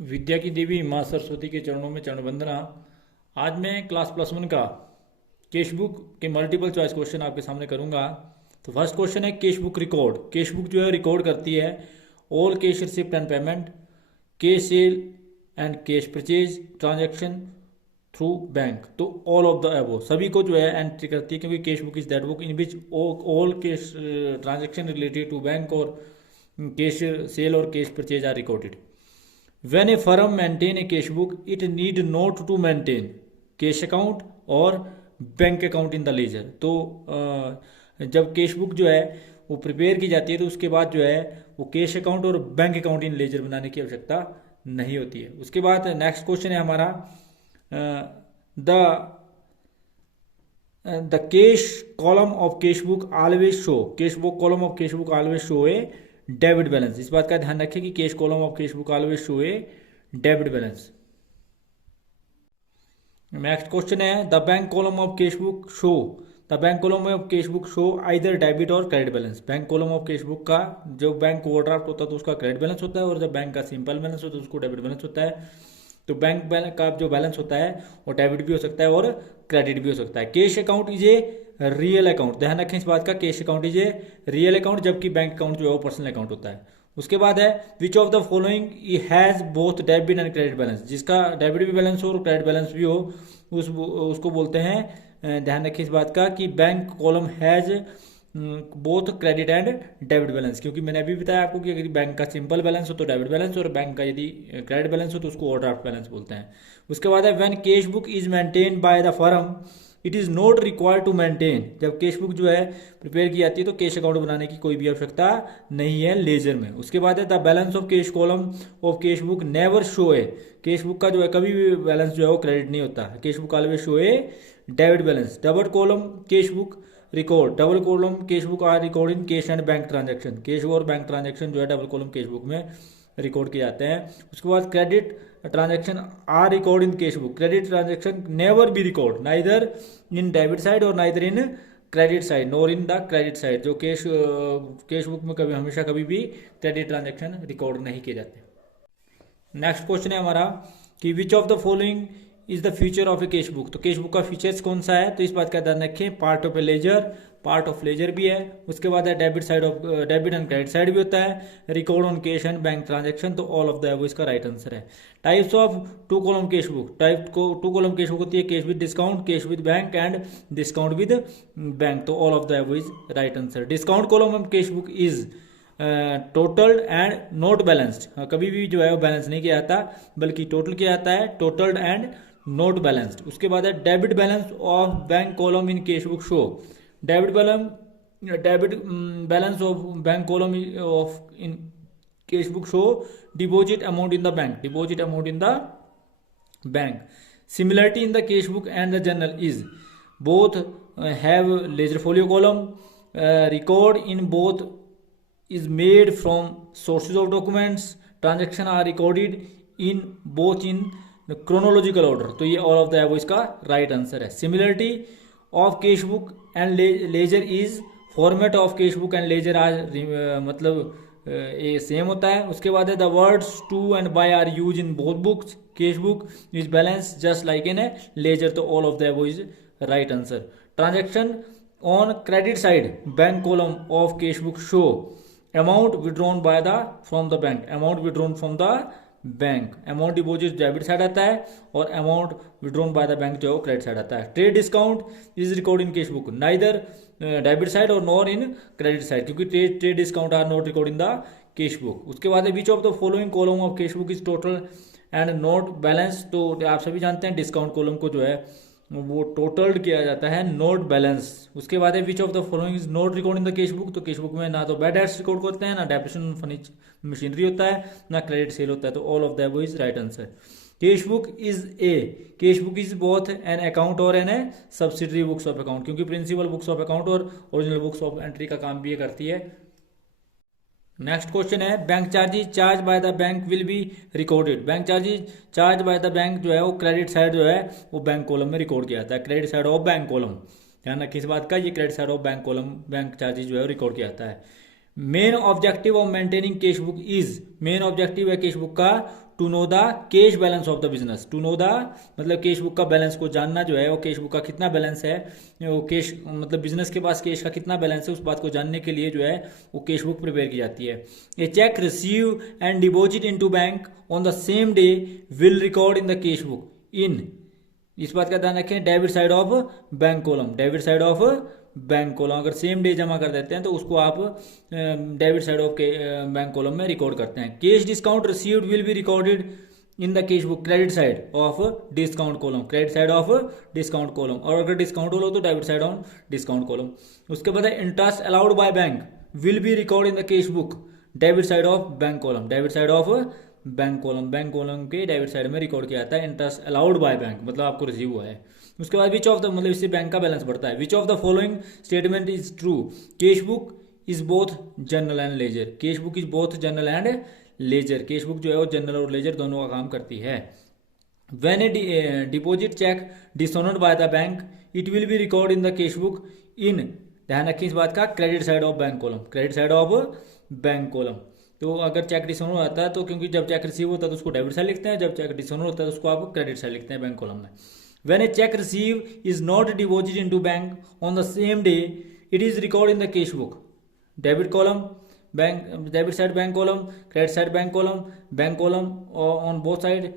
विद्या की देवी माँ सरस्वती के चरणों में चरण वंदना। आज मैं क्लास +1 का केश बुक के मल्टीपल चॉइस क्वेश्चन आपके सामने करूंगा। तो फर्स्ट क्वेश्चन है cash book record. Cash book जो है रिकॉर्ड करती है all cash receipt and payment, cash sale and cash purchase transaction through bank. तो ऑल ऑफ द अबव सभी को जो है एंट्री करती है, क्योंकि cash book is that book in which all cash transaction related to bank और cash sale और cash purchase are recorded. When a firm maintain a cash book, it need not to maintain cash account और bank account in the ledger. तो जब cash book जो है वो prepare की जाती है तो उसके बाद जो है वो कैश अकाउंट और बैंक अकाउंट इन लेजर बनाने की आवश्यकता नहीं होती है। उसके बाद नेक्स्ट क्वेश्चन है हमारा the the cash column of cash book always show, cash book column of cash book always show a debit balance. इस बात का ध्यान रखें कि cash column of cash book always show a debit balance. Next question है the bank column of cash book show, the bank column of cash book show either debit और credit balance. Bank column of cash book का जो bank overdraft होता है तो उसका credit balance होता है, और जब बैंक का सिंपल बैलेंस होता है तो उसको डेबिट बैलेंस होता है। तो बैंक का जो बैलेंस होता है वो डेबिट भी हो सकता है और क्रेडिट भी हो सकता है। Cash account is a real account, ध्यान रखें इस बात का, cash account is a real account, जबकि बैंक अकाउंट जो है वो पर्सनल अकाउंट होता है। उसके बाद है which of the following has both debit and credit balance. जिसका डेबिट भी बैलेंस हो और क्रेडिट बैलेंस भी हो उसको बोलते हैं, ध्यान रखें इस बात का, कि bank column has both credit and debit balance. क्योंकि मैंने अभी बताया आपको कि अगर बैंक का सिंपल बैलेंस हो तो डेबिट बैलेंस, और बैंक का यदि क्रेडिट बैलेंस हो तो उसको ओवरड्राफ्ट बैलेंस बोलते हैं। उसके बाद है when cash book is maintain by the firm it is not required to maintain. जब कैश बुक जो है प्रिपेयर की जाती है तो कैश अकाउंट बनाने की कोई भी आवश्यकता नहीं है लेजर में। उसके बाद है the balance of cash column of cash book never show है, कैश बुक का जो है कभी भी बैलेंस जो है वो क्रेडिट नहीं होता, कैश बुक ऑलवेज शो है debit balance. Double column cash book record, double column cash book are record in cash and bank transaction. Cash और बैंक ट्रांजेक्शन जो है डबल कॉलम कैश बुक में रिकॉर्ड किए जाते हैं। उसके बाद credit transaction are record in cash book, credit transaction never be record neither in debit side और neither in credit side nor in the credit side. जो कैश बुक में कभी हमेशा कभी भी क्रेडिट ट्रांजेक्शन रिकॉर्ड नहीं किए जाते। नेक्स्ट क्वेश्चन है हमारा कि which of the following is the feature of a cash book. तो कैश बुक का फीचर्स कौन सा है, तो इस बात का ध्यान रखें, part of a ledger, part of ledger भी है। उसके बाद है debit side of debit and credit side भी होता है, record on cash and bank transaction. तो ऑल ऑफ द वो इसका राइट आंसर है। Types of two column cash book, type को टू कॉलम कैश बुक होती है cash with discount, cash with bank and discount with bank. तो all of the वो is right answer. Discount column of cash book is टोटल्ड and not balanced, कभी भी जो है वो बैलेंस नहीं किया जाता बल्कि टोटल किया जाता है, टोटल्ड एंड नॉट बैलेंस्ड। उसके बाद है debit balance of bank column in cash book show, debit balance of bank column of in cash book show deposit amount in the bank, deposit amount in the bank. Similarity in the cash book and the journal is both have ledger folio column, record in both is made from sources of documents, transaction are recorded in both in chronological order। तो ये all of the above इसका right answer है। Similarity of cash book and ledger is format of cash book and ledger are मतलब ये same होता है। उसके बाद है the words to and by are used in both books, cash book is balanced just like in a ledger। तो all of the above is right answer। Transaction on credit side bank column of cash book show amount withdrawn by the from the bank, amount withdrawn from the bank, amount deposit debit side आता है और amount withdrawn by the bank जो है credit side आता है। Trade discount is record in cash book neither debit side और nor in credit side, क्योंकि trade discount are not record in the cash book. उसके बाद which of the following column of cash book is total and not balance. तो आप सभी जानते हैं discount column को जो है वो टोटल्ड किया जाता है, नोट बैलेंस। उसके बाद है which of the following is not record in the cash book. तो कैश बुक में ना तो बैड डेट्स रिकॉर्ड होते हैं, ना डेप्रिसिएशन फर्नीचर मशीनरी होता है, ना क्रेडिट सेल होता है। तो all of the above is right answer. Cash book is a, cash book is both an account और an a subsidiary books of account, क्योंकि प्रिंसिपल बुक्स ऑफ अकाउंट और original books of entry का काम भी ये करती है। Next question है bank charges charge by the bank will be recorded. Bank charges charge by the bank जो है वो क्रेडिट साइड जो है वो बैंक कॉलम में रिकॉर्ड किया जाता है, credit side of bank column. ध्यान रखिए इस बात का, ये credit side of bank column bank charges जो है वो रिकॉर्ड किया जाता है। Main objective of maintaining cash book is, main objective है कैश बुक का to know the cash balance of the business. To know the मतलब कैश बुक का बैलेंस को जानना जो है, वो कैश बुक का कितना बैलेंस है, वो कैश मतलब बिजनेस के पास कैश का कितना बैलेंस है, उस बात को जानने के लिए जो है वो कैश बुक प्रिपेयर की जाती है। A cheque receive and deposit into bank on the same day will record in the cash book in, इस बात का ध्यान रखें, debit side of bank column, debit side of bank column. अगर same day जमा कर देते हैं तो उसको आप debit side of bank column में रिकॉर्ड करते हैं। Cash discount received will be recorded in the cash book credit side of discount column, credit side of discount column, और अगर डिस्काउंट हो तो debit side on discount column. उसके बाद interest allowed by bank will be record in the cash book debit side of bank column, debit side of bank column, bank column के debit side में record किया जाता है interest allowed by bank, मतलब आपको receive हुआ है। उसके बाद विच ऑफ द मतलब इससे बैंक का बैलेंस बढ़ता है। Which of the following statement is true, cash book is both journal and ledger, cash book is both journal and ledger, cash book जो है वो जनरल और लेजर दोनों का काम करती है। When a deposit cheque dishonoured by the bank it will be record in the cash book in, ध्यान रखिए इस बात का, credit side of bank column, credit side of bank column. तो अगर चेक डिसऑनर होता है तो क्योंकि जब चेक रिसीव होता है तो उसको डेबिट साइड लिखते हैं, जब चेक डिसऑनर होता है तो उसको आप क्रेडिट साइड लिखते हैं बैंक कॉलम में। When a check received is not deposited into bank on the same day, it is recorded in the cash book. Debit column, bank, debit side bank column, credit side bank column on both side.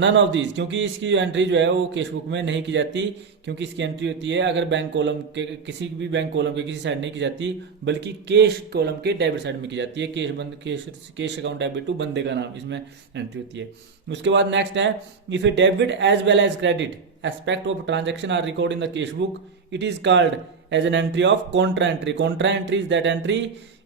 None of these, क्योंकि इसकी जो entry जो है वो cash book में नहीं की जाती, क्योंकि इसकी एंट्री होती है अगर बैंक कॉलम के किसी भी बैंक कॉलम के किसी साइड नहीं की जाती, बल्कि कैश कॉलम के डेबिट साइड में की जाती है। कैश अकाउंट डेबिट टू बंदे का नाम इसमें एंट्री होती है। उसके बाद नेक्स्ट है, if a debit as well as credit aspect of transaction are recorded in the cash book, it is called as an entry of contra entry. Contra entry is that entry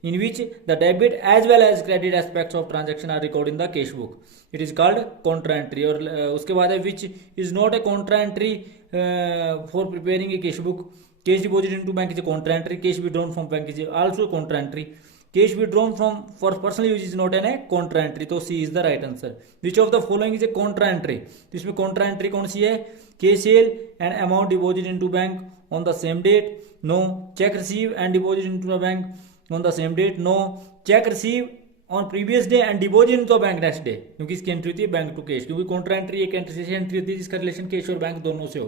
in which the debit as well as credit aspects of transaction are recorded in the cash book. It is called contra entry. और उसके बाद है which is not a contra entry for preparing a cash book. Cash deposited into bank is a contra entry. Cash withdrawn from bank is also a contra entry. Cash withdrawn from for personal use is not an a contra entry. तो C is the right answer. Which of the following is a contra entry? तो इसमें contra entry कौन सी है? Cash sale and amount deposited into bank on the same date. No. Check receive and deposit into the bank on the same date. No. Check receive on previous day and deposit into the bank next day. क्योंकि इसकी entry होती है bank to cash, क्योंकि contra entry एक entry से entry होती है जिसका रिलेशन कैश और बैंक दोनों से हो,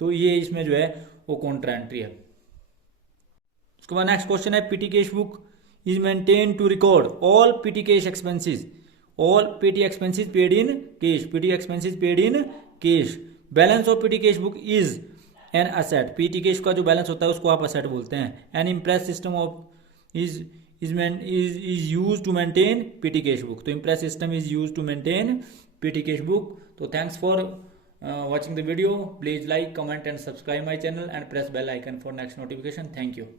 तो ये इसमें जो है वो contra entry है। उसके बाद नेक्स्ट क्वेश्चन है, petty cash book is maintained to record all petty cash expenses, all petty expenses paid in cash, petty expenses paid in cash. Balance of petty cash book is an asset. petty cash का जो balance होता है उसको आप asset बोलते हैं। An impress system of is used to maintain petty cash book. तो impress system is used to maintain petty cash book. तो thanks for watching the video. Please like, comment and subscribe my channel and press bell icon for next notification. Thank you.